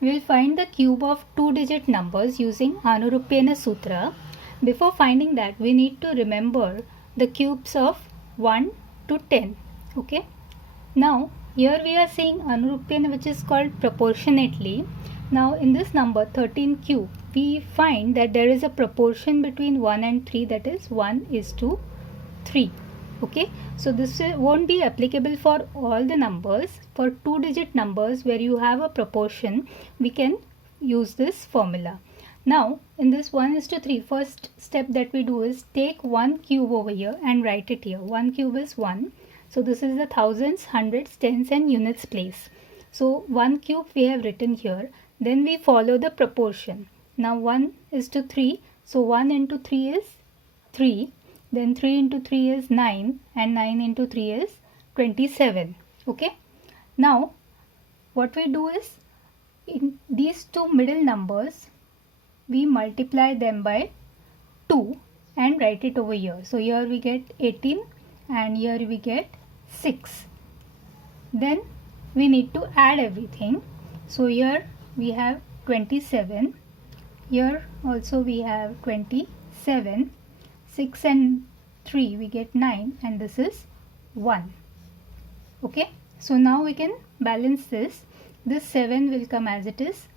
we will find the cube of 2-digit numbers using Anurupyena Sutra. Before finding that, we need to remember the cubes of 1 to 10. Okay. Now, here we are seeing Anurupyena, which is called proportionately. Now, in this number 13 cube, we find that there is a proportion between 1 and 3, that is 1:3. Okay, so this won't be applicable for all the numbers. For 2-digit numbers where you have a proportion, we can use this formula. Now, in this 1:3, first step that we do is take one cube over here and write it here. One cube is 1. So this is the thousands, hundreds, tens and units place. So one cube we have written here. Then we follow the proportion. Now 1:3. So 1 into 3 is 3. Then 3 into 3 is 9 and 9 into 3 is 27. Okay. Now what we do is, in these two middle numbers, we multiply them by 2 and write it over here. So here we get 18 and here we get 6. Then we need to add everything. So here we have 27. Here also we have 27. 6 and 3 we get 9 and this is 1. Okay. So now we can balance this. This 7 will come as it is.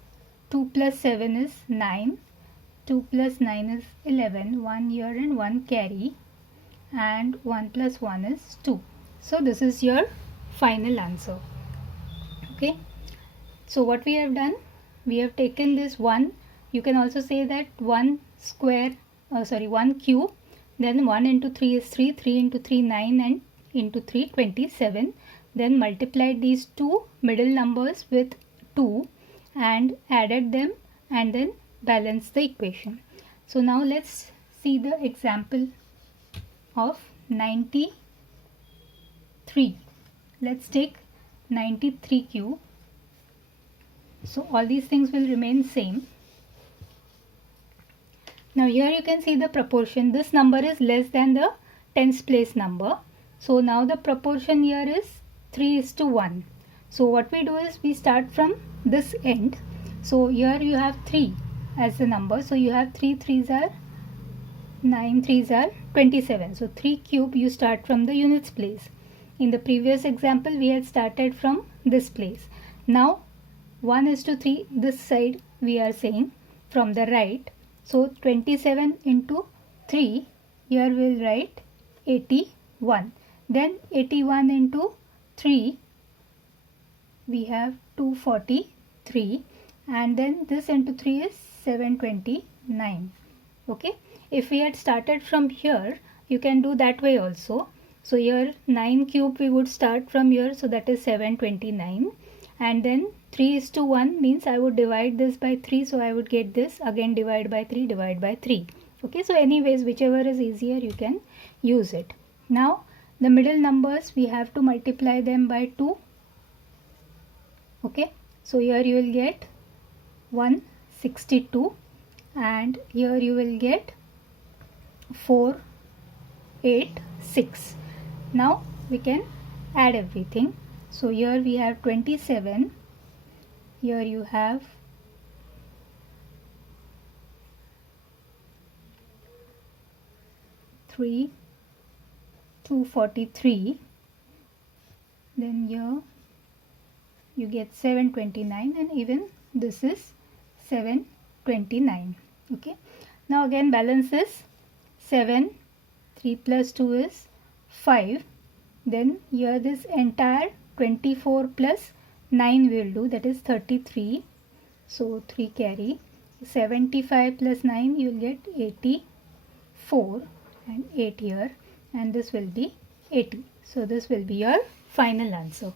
2 plus 7 is 9. 2 plus 9 is 11. 1 here and 1 carry. And 1 plus 1 is 2. So this is your final answer. Okay. So what we have done, we have taken this 1. You can also say that 1 cube. Then 1 into 3 is 3. 3 into 3 9 and into 3 27. Then multiplied these two middle numbers with 2 and added them and then balance the equation. So now let's see the example of 93. Let's take 93 cube. So all these things will remain same. Now here you can see the proportion. This number is less than the tens place number. So now the proportion here is 3:1. So what we do is we start from this end. So here you have 3 as the number. So you have 3 3s are 9 3s are 27. So 3 cube you start from the units place. In the previous example we had started from this place. Now 1:3, this side we are saying from the right. So 27 into 3, here we will write 81. Then 81 into 3, we have 243. And then this into 3 is 729. Okay. If we had started from here, you can do that way also. So here 9 cube we would start from here. So that is 729. And then 3:1 means I would divide this by 3. So I would get this again, divide by 3, divide by 3. Okay. So anyways, whichever is easier you can use it. Now the middle numbers we have to multiply them by 2. Okay. So here you will get 162 and here you will get 486. Now we can add everything. So here we have 27. Here you have 243. Then here you get 729 and even this is 729. Okay. Now again balance this. 7, 3 plus 2 is 5. Then here this entire 24 plus 9 will do, that is 33. So 3 carry. 75 plus 9 you will get 84 and 8 here and this will be 80. So this will be your final answer.